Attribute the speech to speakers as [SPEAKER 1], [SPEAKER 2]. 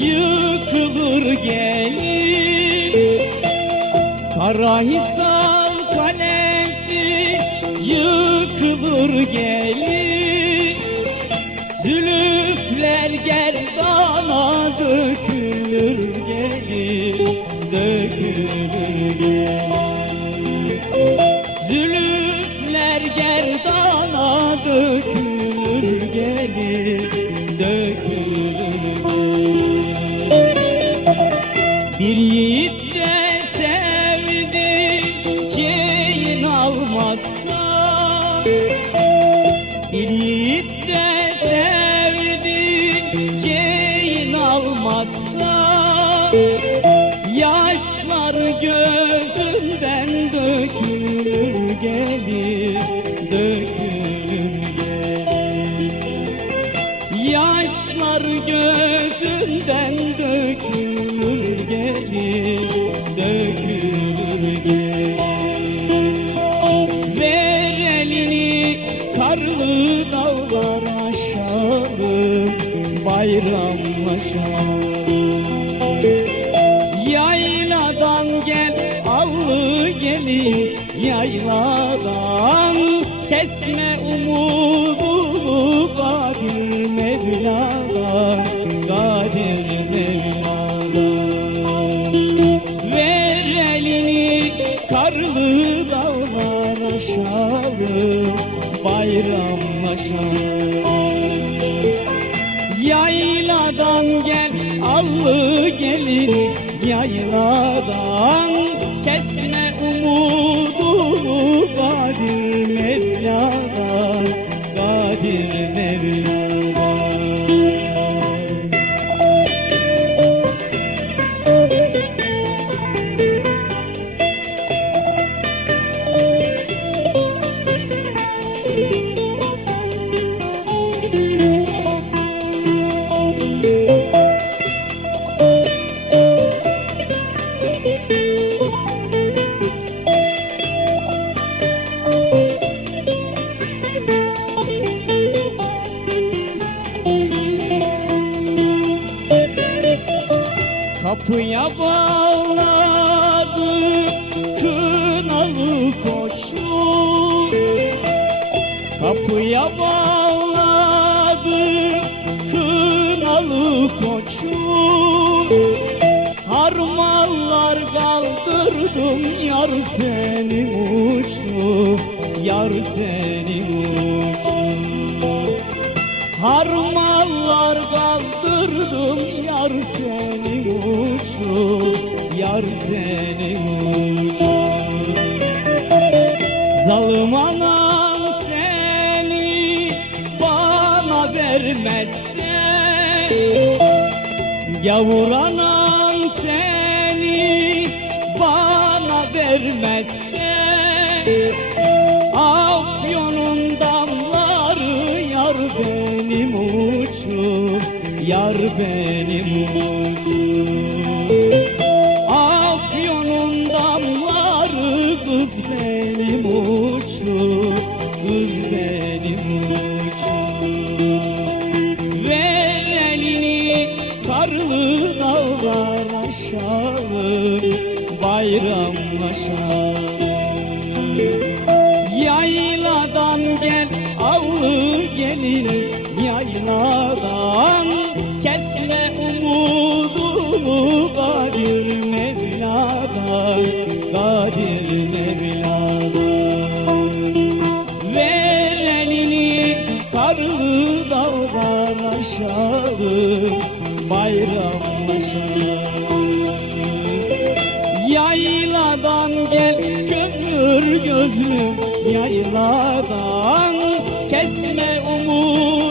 [SPEAKER 1] Yıkılır gelir Karahisar Kalesi yıkılır gelir Zülüfler gerdana dökülür gelir Dökülür gelir Yaşlar gözünden dökülür gelir Dökülür gelir. Yaşlar gözünden dökülür gelir Dökülür gelir. Ver elini karlı dağlar aşağı Bayramlaşalım gelin yayladan Kesme umudunu Kadir Mevla'dan Kadir Mevla'dan. Ver elini karlı dağlar aşağı Bayramlaşalım Yayladan gel allı gelin yayladan Kapıya bağladı kınalı koçu Kapıya bağladı kınalı koçu Harmallar kaldırdım yar senin uçlu Yar senin uçlu Harmallar kaldırdım yar seni uçu Yar seni uçu Zalim anam seni bana vermezse Gavur anam seni bana vermezse Afyonun damları yar benim uçu Yar benim uçu Kız benim uçu Ver elini karlı dağlar aşağı Bayramlaşalım. Yayladan gel allı gelin yayladan Kesme umudunu Kadir Mevla'dan. Kadir Yayladan gel kömür gözlüm yayladan Kesme umudunu